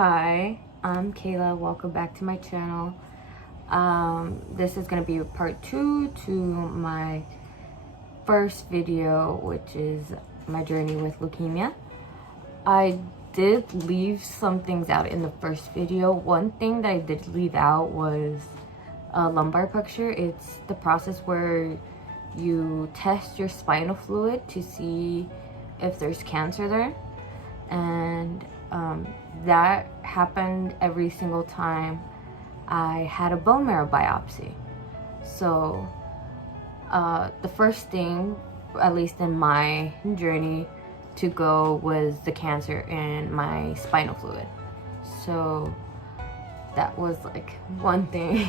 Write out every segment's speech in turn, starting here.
Hi, I'm Kayla. Welcome back to my channel. This is going to be part 2 to my first video, which is my journey with leukemia. I did leave some things out in the first video. One thing that I did leave out was a lumbar puncture. It's the process where you test your spinal fluid to see if there's cancer there, and that happened every single time I had a bone marrow biopsy. So the first thing, at least in my journey, to go was the cancer in my spinal fluid. So that was like one thing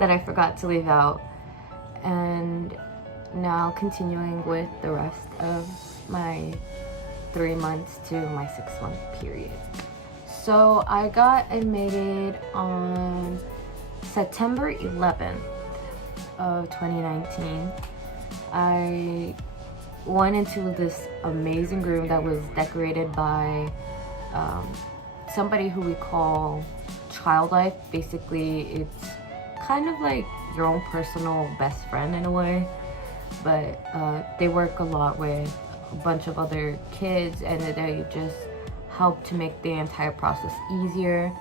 that I forgot to leave out. And now continuing with the rest of my 3 months to my 6-month period. So I got admitted on September 11th of 2019. I went into this amazing room that was decorated by somebody who we call Child Life. Basically, it's kind of like your own personal best friend in a way, but they work a lot with a bunch of other kids, and they just help to make the entire process easier.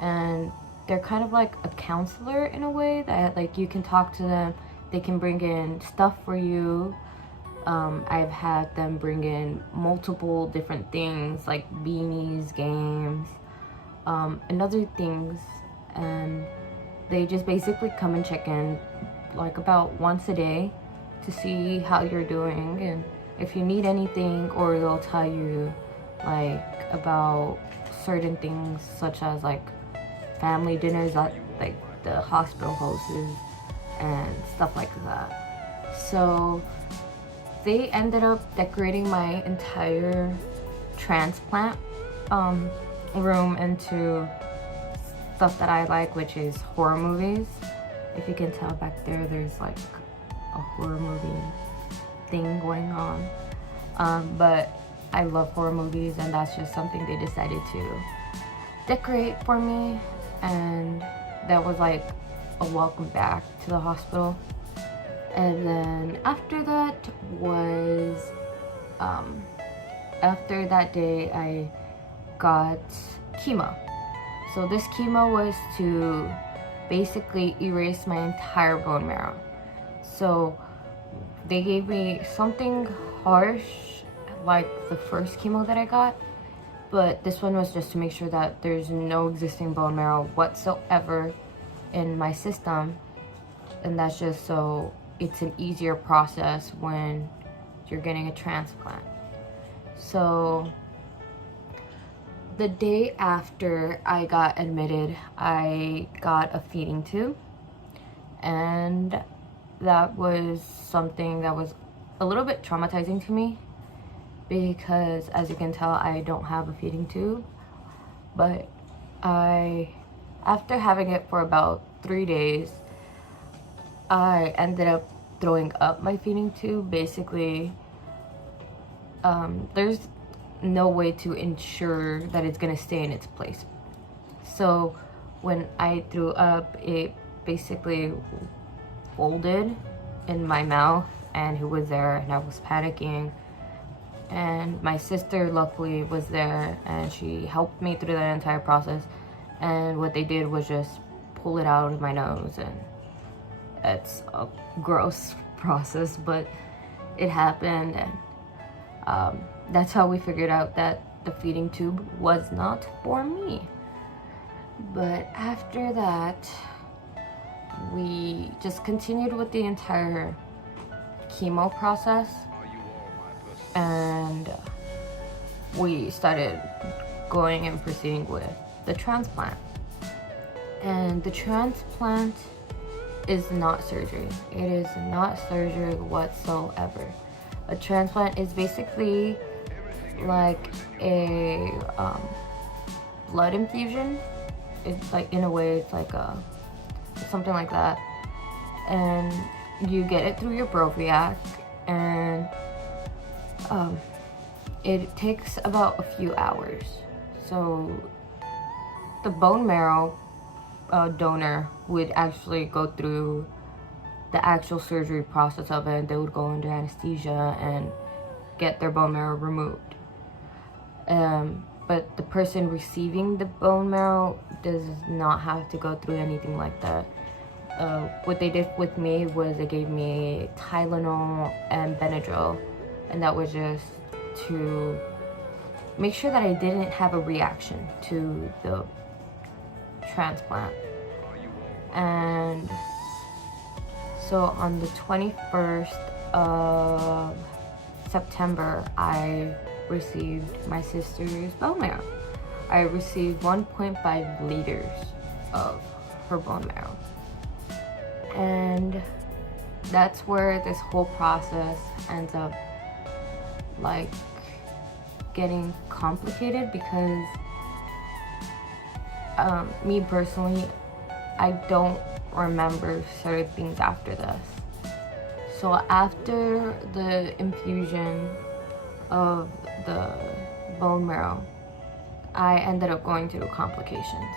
And they're kind of like a counselor in a way, that like you can talk to them, they can bring in stuff for you. I've had them bring in multiple different things like beanies, games, and other things, and they just basically come and check in like about once a day to see how you're doing and if you need anything, or they'll tell you like about certain things such as like family dinners that like the hospital hosts and stuff like that. So they ended up decorating my entire transplant room into stuff that I like, which is horror movies. If you can tell back there, there's like a horror movie thing going on. But I love horror movies, and that's just something they decided to decorate for me, and that was like a welcome back to the hospital. And then after that was after that day I got chemo. So this chemo was to basically erase my entire bone marrow. So they gave me something harsh like the first chemo that I got, but this one was just to make sure that there's no existing bone marrow whatsoever in my system, and that's just so it's an easier process when you're getting a transplant. So the day after I got admitted, I got a feeding tube, and that was something that was a little bit traumatizing to me, because as you can tell, I don't have a feeding tube. But after having it for about 3 days, I ended up throwing up my feeding tube. Basically, there's no way to ensure that it's gonna stay in its place. So when I threw up, it basically folded in my mouth, and who was there, and I was panicking. And my sister luckily was there, and she helped me through that entire process. And what they did was just pull it out of my nose, and it's a gross process, but it happened. And that's how we figured out that the feeding tube was not for me. But after that, we just continued with the entire chemo process, and we started going and proceeding with the transplant. And the transplant is not surgery. It is not surgery whatsoever. A transplant is basically like a blood infusion. It's like, in a way, it's like something like that, and you get it through your Broviac, and it takes about a few hours. So the bone marrow donor would actually go through the actual surgery process of it. They would go under anesthesia and get their bone marrow removed. But the person receiving the bone marrow does not have to go through anything like that. What they did with me was they gave me Tylenol and Benadryl, and that was just to make sure that I didn't have a reaction to the transplant. And so on the 21st of September, I received my sister's bone marrow. I received 1.5 liters of her bone marrow. And that's where this whole process ends up like getting complicated, because me personally, I don't remember certain things after this. So after the infusion of the bone marrow, I ended up going through complications.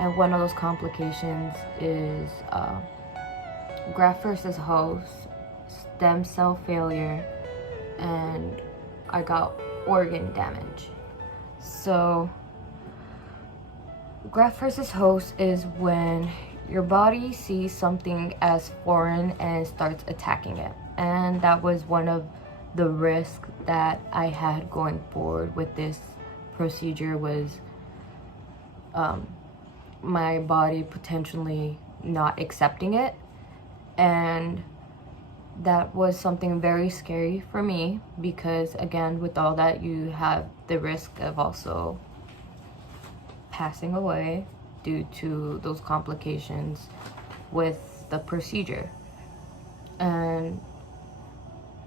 And one of those complications is graft versus host, stem cell failure, and I got organ damage. So graft versus host is when your body sees something as foreign and starts attacking it. And that was one of the risks that I had going forward with this procedure, was my body potentially not accepting it. And that was something very scary for me, because again, with all that, you have the risk of also passing away due to those complications with the procedure. And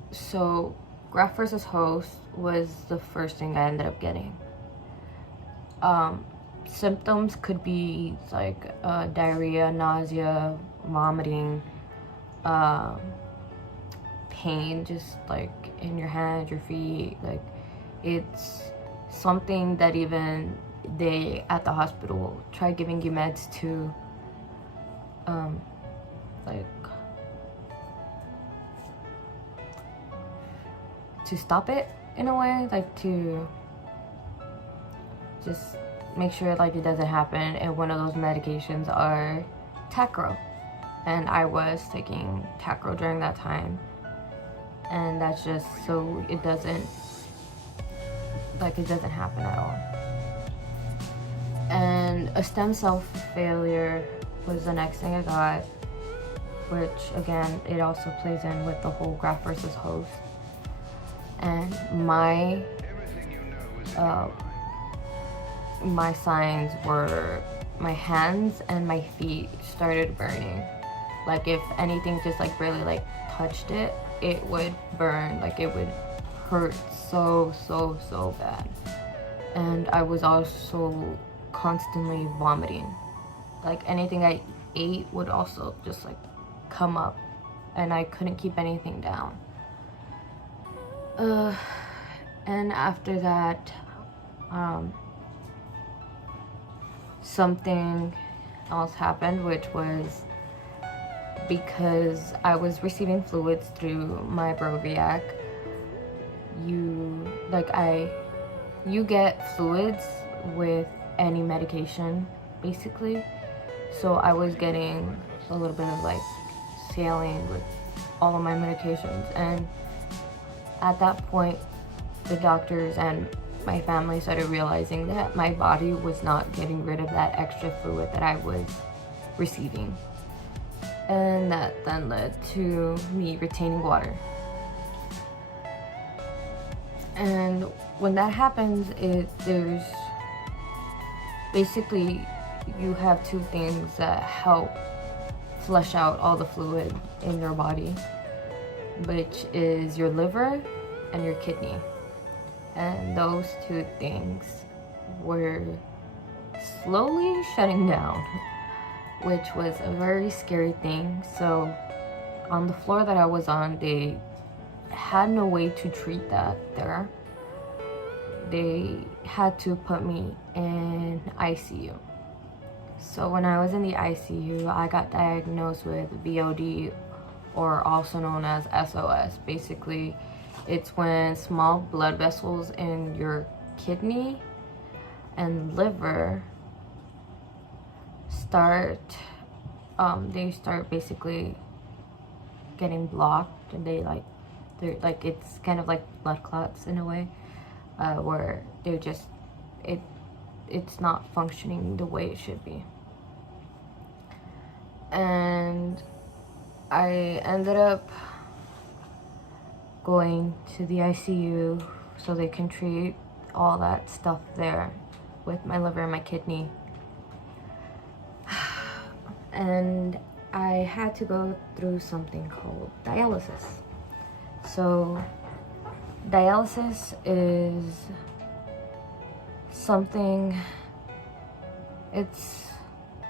so graft versus host was the first thing I ended up getting. Symptoms could be like diarrhea, nausea, vomiting, pain just like in your hands, your feet. Like, it's something that even they at the hospital try giving you meds to like to stop it in a way, like to just make sure like it doesn't happen. And one of those medications are Tacro, and I was taking Tacro during that time, and that's just so it doesn't happen at all. And a stem cell failure was the next thing I got, which again, it also plays in with the whole graft versus host. And my signs were my hands and my feet started burning. Like if anything just like really like touched it, it would burn. Like it would hurt so bad. And I was also constantly vomiting. Like anything I ate would also just like come up, and I couldn't keep anything down. And after that, something else happened, which was because I was receiving fluids through my Broviac. You get fluids with any medication, basically. So I was getting a little bit of like saline with all of my medications, and at that point, the doctors and my family started realizing that my body was not getting rid of that extra fluid that I was receiving. And that then led to me retaining water. And when that happens, there's basically, you have two things that help flush out all the fluid in your body, which is your liver and your kidney. And those two things were slowly shutting down, which was a very scary thing. So on the floor that I was on, they had no way to treat that there. They had to put me in ICU. So when I was in the ICU, I got diagnosed with VOD, or also known as SOS. Basically, it's when small blood vessels in your kidney and liver start basically getting blocked, and it's kind of like blood clots in a way, where it's not functioning the way it should be. And I ended up going to the ICU so they can treat all that stuff there with my liver and my kidney. And I had to go through something called dialysis. So dialysis is something, it's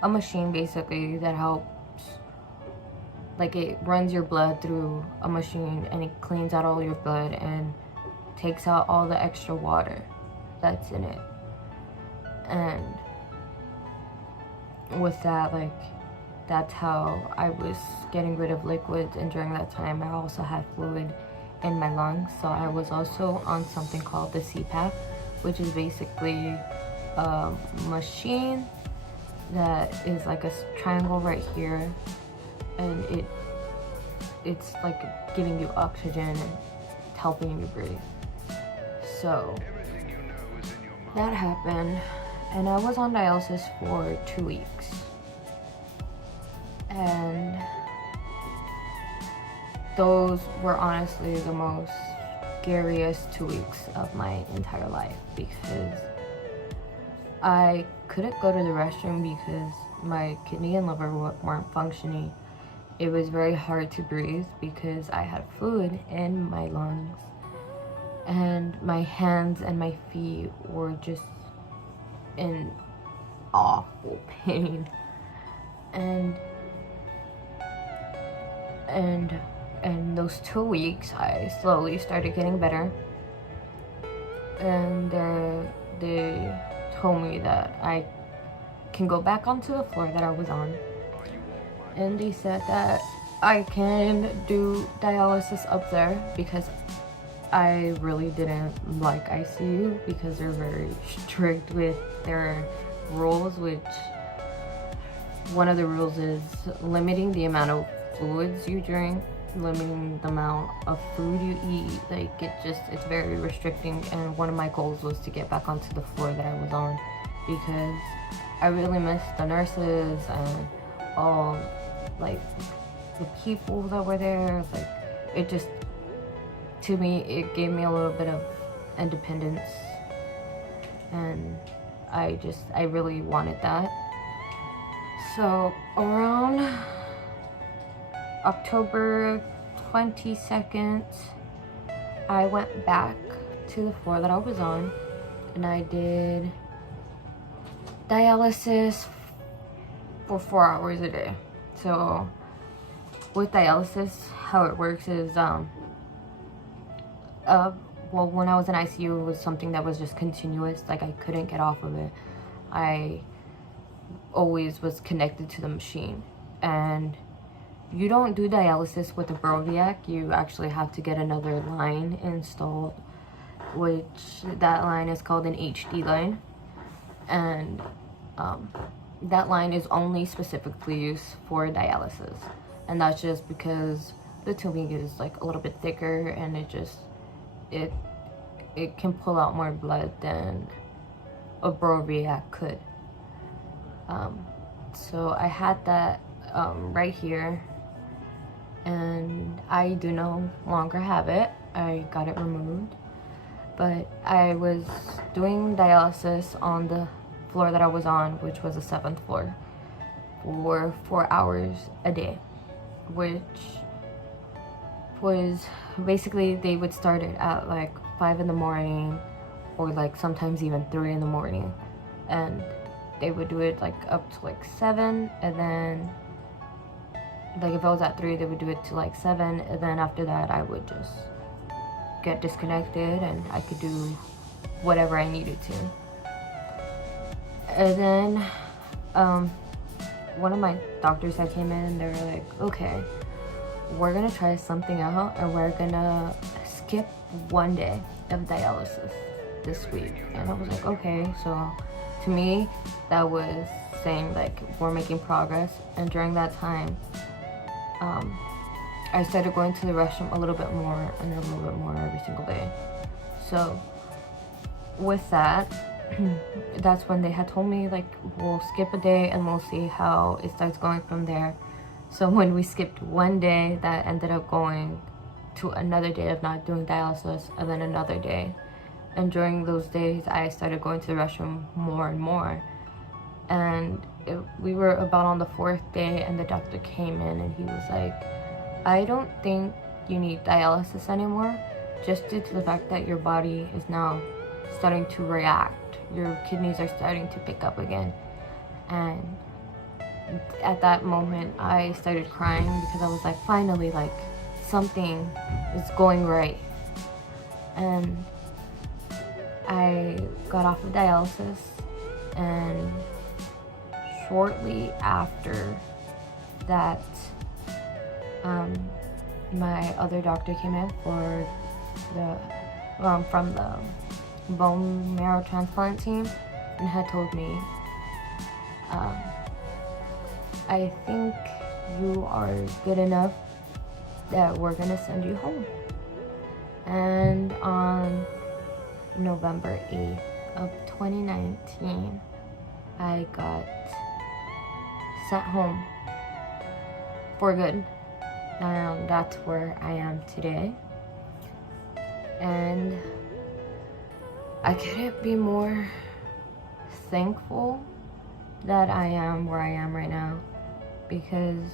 a machine basically that helps, like it runs your blood through a machine and it cleans out all your blood and takes out all the extra water that's in it. And with that, like, that's how I was getting rid of liquids. And during that time, I also had fluid in my lungs. So I was also on something called the CPAP, which is basically a machine that is like a triangle right here, and it's like giving you oxygen and helping you breathe. So that happened, and I was on dialysis for 2 weeks. And those were honestly the most scariest 2 weeks of my entire life, because I couldn't go to the restroom because my kidney and liver weren't functioning. It was very hard to breathe because I had fluid in my lungs, and my hands and my feet were just in awful pain. And those 2 weeks, I slowly started getting better, and they told me that I can go back onto the floor that I was on, and they said that I can do dialysis up there, because I really didn't like ICU because they're very strict with their rules, which one of the rules is limiting the amount of fluids you drink, limiting the amount of food you eat. Like, it's very restricting. And one of my goals was to get back onto the floor that I was on, because I really missed the nurses and all, like, the people that were there. Like, it just, to me, it gave me a little bit of independence, and I really wanted that. So around October 22nd, I went back to the floor that I was on, and I did dialysis for 4 hours a day. So with dialysis, how it works is, well, when I was in ICU, it was something that was just continuous. Like, I couldn't get off of it. I always was connected to the machine. And you don't do dialysis with a Broviac. You actually have to get another line installed, which that line is called an HD line. And that line is only specifically used for dialysis. And that's just because the tubing is like a little bit thicker, and it can pull out more blood than a Broviac could. So I had that right here, and I do no longer have it. I got it removed, but I was doing dialysis on the floor that I was on, which was the 7th floor, for 4 hours a day, which was basically, they would start it at like 5 in the morning, or like sometimes even 3 in the morning, and they would do it like up to like 7, and then like if I was at 3, they would do it to like 7, and then after that I would just get disconnected and I could do whatever I needed to. And then one of my doctors that came in, and they were like, okay, we're gonna try something out, and we're gonna skip 1 day of dialysis this week. And I was like, okay. So to me, that was saying like we're making progress. And during that time, I started going to the restroom a little bit more and a little bit more every single day. So with that, that's when they had told me like, we'll skip a day and we'll see how it starts going from there. So when we skipped 1 day, that ended up going to another day of not doing dialysis, and then another day. And during those days, I started going to the restroom more and more. And we were about on the 4th day, and the doctor came in and he was like, I don't think you need dialysis anymore, just due to the fact that your body is now starting to react. Your kidneys are starting to pick up again. And at that moment, I started crying because I was like, finally, like, something is going right. And I got off of dialysis, and shortly after that, my other doctor came in for from the bone marrow transplant team, and had told me, I think you are good enough that we're gonna send you home. And on November 8th of 2019, I got sent home for good. And that's where I am today. And I couldn't be more thankful that I am where I am right now, because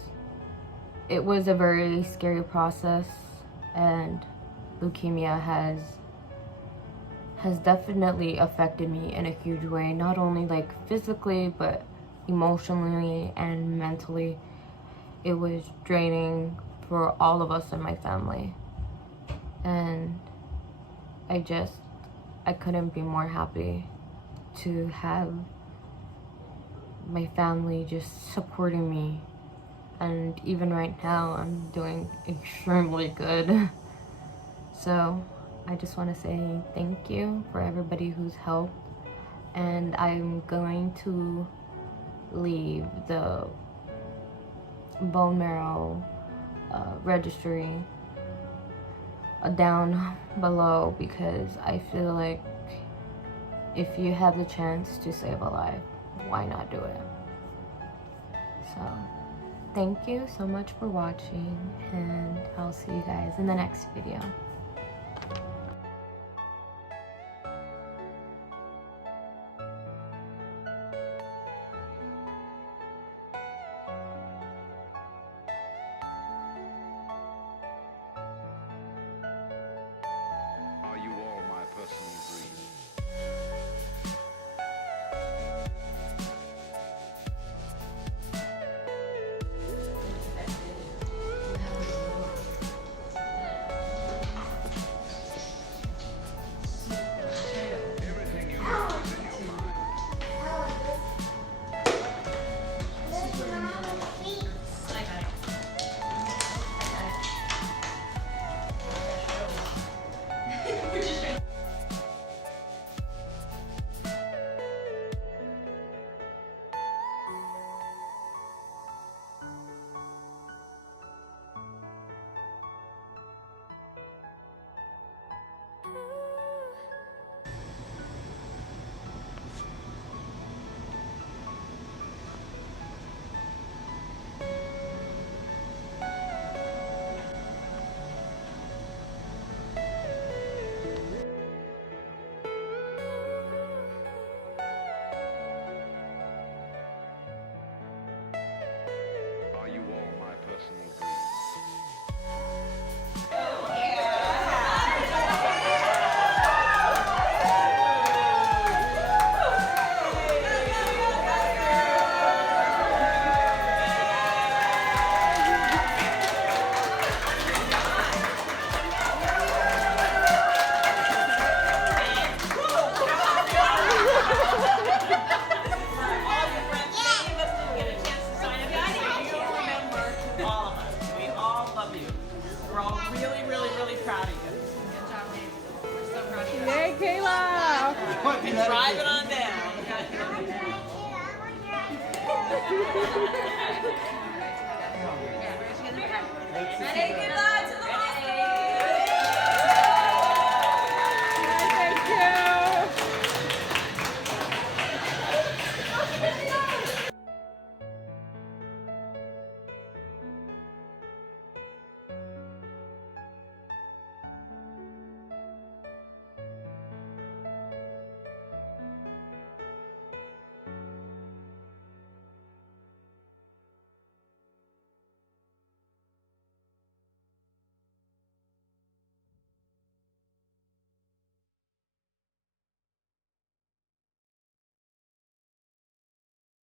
it was a very scary process, and leukemia has definitely affected me in a huge way, not only like physically, but emotionally and mentally. It was draining for all of us in my family, and I couldn't be more happy to have my family just supporting me. And even right now, I'm doing extremely good. So I just want to say thank you for everybody who's helped. And I'm going to leave the bone marrow registry down below, because I feel like if you have the chance to save a life, why not do it? So thank you so much for watching, and I'll see you guys in the next video. Are you all my personal dream? Let's see that.